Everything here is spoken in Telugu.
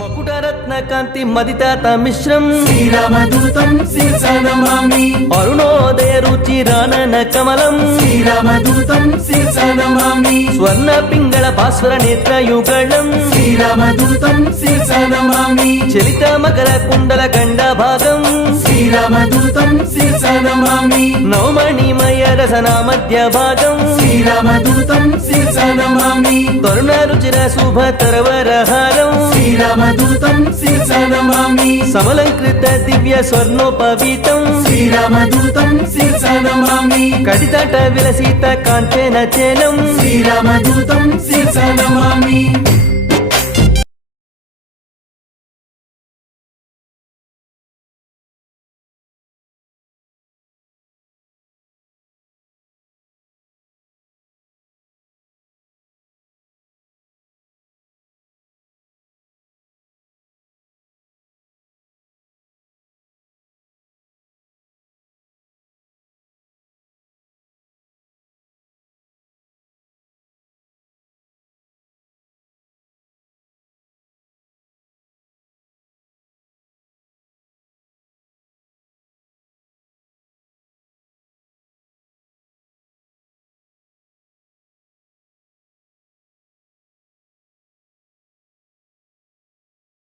మకుటరత్న కాంతి మదితాత మిశ్రం శ్రీరామదూతం శిరసా నమామి అరుణోదయ రుచిరానన కమలం శ్రీరామదూతం శిరసా నమామి స్వర్ణ పింగళ భాస్వర నేత్రయుగళం శ్రీరామదూతం శిరసా నమామి చలిత మకర కుండల గండ భాగం శ్రీరామదూతం శిరసా నమామి నవమణిమయ రసన మధ్య భాగం శ్రీరామదూతం శిరసా నమామి తరుణ రుచిర శుభ తరవరహారం శ్రీరామదూతం శిరసా నమామి సమలంకృత దివ్య స్వర్ణోపవీతం శ్రీరామదూతం శిరసా నమామి కడితట విలసిత కాంచన చేలం శ్రీరామదూతం శిరసా నమామి